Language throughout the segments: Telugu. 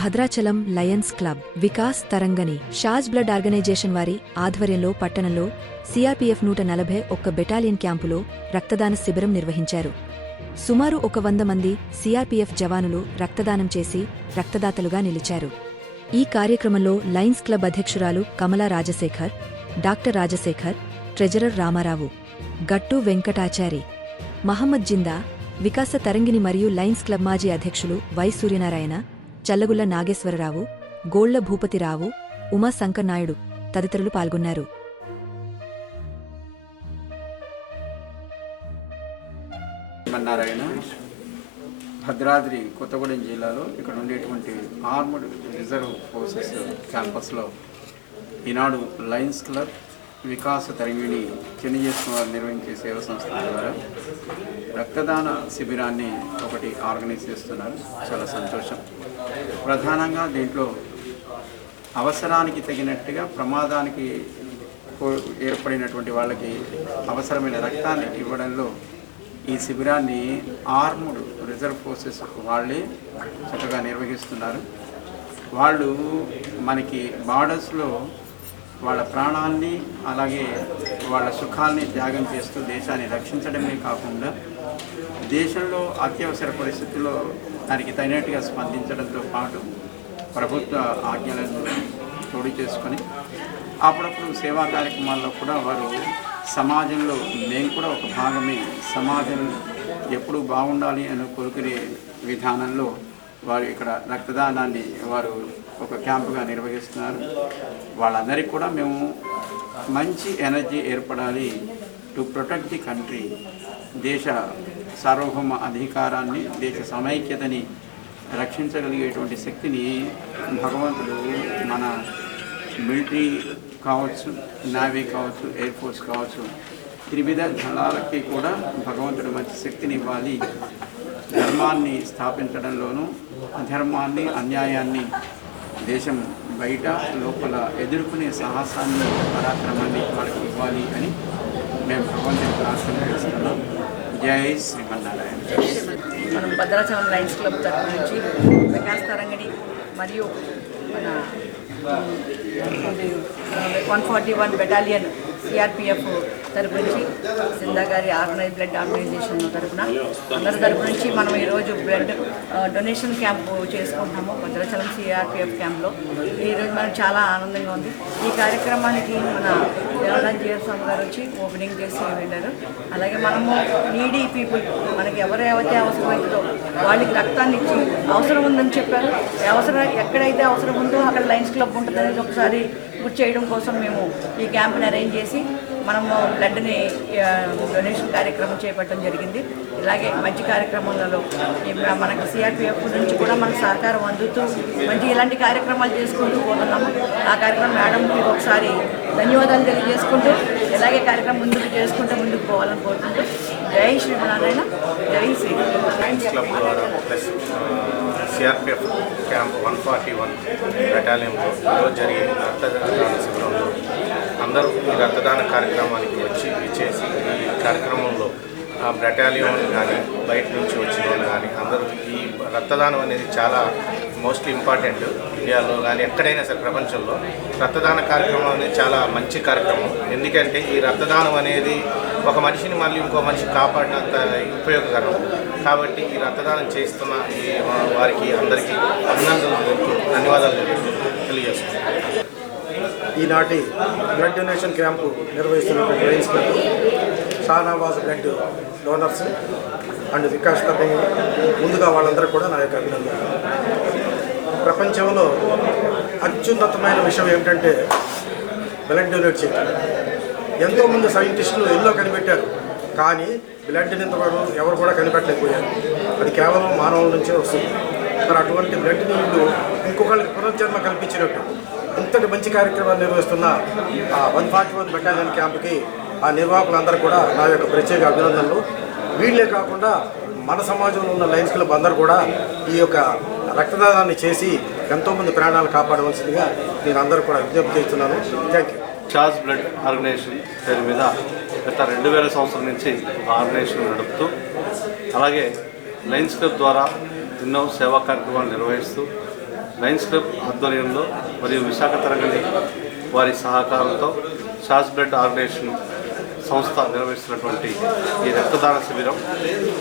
Bhadrachalam lions club Vikas Tarangini Shaz blood organization వారి ఆధ్వర్యంలో పట్టణంలో సిఆర్పీఎఫ్ 141 బెటాలియన్ క్యాంపులో రక్తదాన శిబిరం నిర్వహించారు. సుమారు 100 మంది సిఆర్పీఎఫ్ జవానులు రక్తదానం చేసి రక్తదాతలుగా నిలిచారు. ఈ కార్యక్రమంలో లయన్స్ క్లబ్ అధ్యక్షురాలు కమలా రాజశేఖర్, డాక్టర్ రాజశేఖర్, ట్రెజరర్ రామారావు, గట్టు వెంకటాచారి, మహమ్మద్ జిందా, వికాస తరంగిణి మరియు లయన్స్ క్లబ్ మాజీ అధ్యక్షులు వై సూర్యనారాయణ, చల్లగుళ్ల నాగేశ్వరరావు, గోళ్ల భూపతిరావు, ఉమా శంకర్నాయుడు తదితరులు పాల్గొన్నారు. నారాయణ భద్రాద్రి కొత్తగూడెం జిల్లాలో ఇక్కడ ఉండేటువంటి ఆర్మడ్ రిజర్వ్ ఫోర్సెస్ క్యాంపస్లో ఈనాడు లయన్స్ క్లబ్ వికాస తరంగిణి చెన్నజేసిన వారు నిర్వహించే సేవా సంస్థల ద్వారా రక్తదాన శిబిరాన్ని ఒకటి ఆర్గనైజ్ చేస్తున్నారు. చాలా సంతోషం. ప్రధానంగా దీంట్లో అవసరానికి తగినట్టుగా ప్రమాదానికి ఏర్పడినటువంటి వాళ్ళకి అవసరమైన రక్తాన్ని ఇవ్వడంలో ఈ శిబిరాన్ని ఆర్మ్డ్ రిజర్వ్ ఫోర్సెస్ వాళ్ళే చక్కగా నిర్వహిస్తున్నారు. వాళ్ళు మనకి బార్డర్స్లో వాళ్ళ ప్రాణాన్ని అలాగే వాళ్ళ సుఖాల్ని త్యాగం చేస్తూ దేశాన్ని రక్షించడమే కాకుండా దేశంలో అత్యవసర పరిస్థితుల్లో దానికి తగినట్టుగా స్పందించడంతో పాటు ప్రభుత్వ ఆజ్ఞలను తోడు చేసుకొని అప్పుడప్పుడు సేవా కార్యక్రమాల్లో కూడా వారు సమాజంలో మేము కూడా ఒక భాగమే, సమాజం ఎప్పుడు బాగుండాలి అని కోరుకునే విధానంలో వారు ఇక్కడ రక్తదానాన్ని వారు ఒక క్యాంపుగా నిర్వహిస్తున్నారు. వాళ్ళందరికీ కూడా మేము మంచి ఎనర్జీ ఏర్పడాలి, టు ప్రొటెక్ట్ ది కంట్రీ, దేశ సార్వభౌమ అధికారాన్ని, దేశ సమైక్యతని రక్షించగలిగేటువంటి శక్తిని భగవంతుడు మన మిలిటరీ కావచ్చు, నేవీ కావచ్చు, ఎయిర్ ఫోర్స్ కావచ్చు, త్రివిధ దళాలకి కూడా భగవంతుడు మంచి శక్తిని ఇవ్వాలి. ధర్మాన్ని స్థాపించడంలోనూ అధర్మాన్ని, అన్యాయాన్ని దేశం బయట లోపల ఎదుర్కొనే సాహసాన్ని, పరాక్రమాన్ని వాళ్ళకి ఇవ్వాలి అని మేము భగవంతుని ప్రార్థన చేస్తున్నాం. జై శ్రీమన్నారాయణ. మనం భద్రాచలం లయన్స్ క్లబ్ తరఫు నుంచి వికాస్ తరంగిణి మరియు మన 141 బెటాలియన్ సిఆర్పిఎఫ్ తరపు నుంచి సిందా గారి బ్లడ్ ఆర్గనైజేషన్ తరఫున అందరి తరపు నుంచి మనం ఈరోజు బ్లడ్ డొనేషన్ క్యాంపు చేసుకుంటున్నాము భద్రాచలం సిఆర్పిఎఫ్ క్యాంప్లో. ఈరోజు మనకు చాలా ఆనందంగా ఉంది. ఈ కార్యక్రమానికి మన దేవదాన్ జిఆర్ స్వామి గారు వచ్చి ఓపెనింగ్ చేసి వెళ్ళారు. అలాగే మనము నీడీ పీపుల్, మనకి ఎవరైతే అవసరమవుతుందో వాళ్ళకి రక్తాన్ని ఇచ్చి అవసరం ఉందని చెప్పారు. ఎక్కడైతే అవసరం ఉందో అక్కడ లయన్స్ క్లబ్ ఉంటుంది అనేది ఒకసారి గుర్తు చేయడం కోసం మేము ఈ క్యాంప్ని అరేంజ్ చేసి మనము బ్లడ్ని డొనేషన్ కార్యక్రమం చేపట్టడం జరిగింది. ఇలాగే మంచి కార్యక్రమాలలో మనకి సిఆర్పిఎఫ్ నుంచి కూడా మనకు సహకారం అందుతూ మంచి ఇలాంటి కార్యక్రమాలు చేసుకుంటూ పోతున్నాము. ఆ కార్యక్రమం మేడంకి ఒకసారి ధన్యవాదాలు తెలియజేసుకుంటూ ఇలాగే కార్యక్రమం ముందుకు పోవాలని కోరుకుంటూ జై శ్రీమన్నారాయణ, జై శ్రీ క్లబ్ ద్వారా ప్లస్ సిఆర్పిఎఫ్ క్యాంప్ 141 బెటాలియన్లో ఈరోజు జరిగే రక్తదాన శిబిరంలో అందరూ ఈ రక్తదాన కార్యక్రమానికి ఇచ్చేసి ఈ కార్యక్రమంలో బెటాలియన్ కానీ బయట నుంచి వచ్చిన వాళ్ళు కానీ అందరూ ఈ రక్తదానం అనేది చాలా మోస్ట్లీ ఇంపార్టెంట్. ఇండియాలో కానీ ఎక్కడైనా సరే ప్రపంచంలో రక్తదాన కార్యక్రమం అనేది చాలా మంచి కార్యక్రమం. ఎందుకంటే ఈ రక్తదానం అనేది ఒక మనిషిని మళ్ళీ ఇంకో మనిషి కాపాడినంత ఉపయోగకరం. కాబట్టి ఈ రక్తదానం చేస్తున్న వారికి అందరికీ ధన్యవాదాలు తెలియజేస్తున్నాను. ఈనాటి బ్లడ్ డొనేషన్ క్యాంపు నిర్వహిస్తున్నటువంటి lions club, Shahnawaz blood donors and Vikas Tarangini, ముందుగా వాళ్ళందరూ కూడా నా యొక్క అభినందనలు. ప్రపంచంలో అత్యున్నతమైన విషయం ఏమిటంటే బ్లడ్ డొనేట్ చేయడం. ఎంతోమంది సైంటిస్టులు ఎన్నో కనిపెట్టారు, కానీ బ్లడ్ని ఇంతవరకు ఎవరు కూడా కనిపెట్టలేకపోయారు. అది కేవలం మానవుల నుంచే వస్తుంది. మరి అటువంటి బ్లడ్ని వీళ్ళు ఇంకొకరికి పునర్జన్మ కల్పించినట్టు ఇంతటి మంచి కార్యక్రమాలు నిర్వహిస్తున్న ఆ 141 బెటాలియన్ క్యాంపుకి ఆ నిర్వాహకులందరూ కూడా నా యొక్క ప్రత్యేక అభినందనలు. వీళ్ళే కాకుండా మన సమాజంలో ఉన్న లయన్స్ క్లబ్ అందరూ కూడా ఈ యొక్క రక్తదానాన్ని చేసి ఎంతోమంది ప్రాణాలు కాపాడవలసిందిగా నేను అందరూ కూడా విజ్ఞప్తి చేస్తున్నాను. Thank you. Shaz blood organization పేరు మీద గత 2000 సంవత్సరం నుంచి ఒక ఆర్గనైజేషన్ నడుపుతూ అలాగే లయన్స్ క్లబ్ ద్వారా ఎన్నో సేవా కార్యక్రమాలు నిర్వహిస్తూ లయన్స్ క్లబ్ ఆధ్వర్యంలో మరియు విశాఖ తరంగని వారి సహకారంతో షాజ్ బ్లడ్ ఆర్గనైజేషన్ సంస్థ నిర్వహిస్తున్నటువంటి ఈ రక్తదాన శిబిరం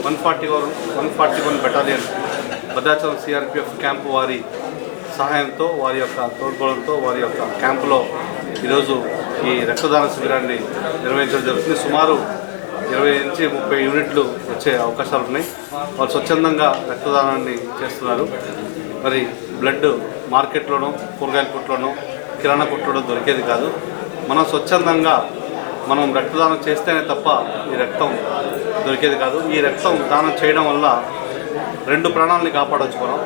141 బెటాలియన్ భద్రాచలం సిఆర్పిఎఫ్ క్యాంపు వారి సహాయంతో, వారి యొక్క తోడ్పడంతో, వారి యొక్క క్యాంపులో ఈరోజు ఈ రక్తదాన శిబిరాన్ని నిర్వహించడం జరుగుతుంది. సుమారు 20 నుంచి 30 యూనిట్లు వచ్చే అవకాశాలు ఉన్నాయి. వాళ్ళు స్వచ్ఛందంగా రక్తదానాన్ని చేస్తున్నారు. మరి బ్లడ్ మార్కెట్లోనూ, కూరగాయల కొట్లోనూ, కిరాణా కొట్లోనూ దొరికేది కాదు. మనం స్వచ్ఛందంగా మనం రక్తదానం చేస్తేనే తప్ప ఈ రక్తం దొరికేది కాదు. ఈ రక్తం దానం చేయడం వల్ల 2 ప్రాణాలని కాపాడవచ్చు మనం.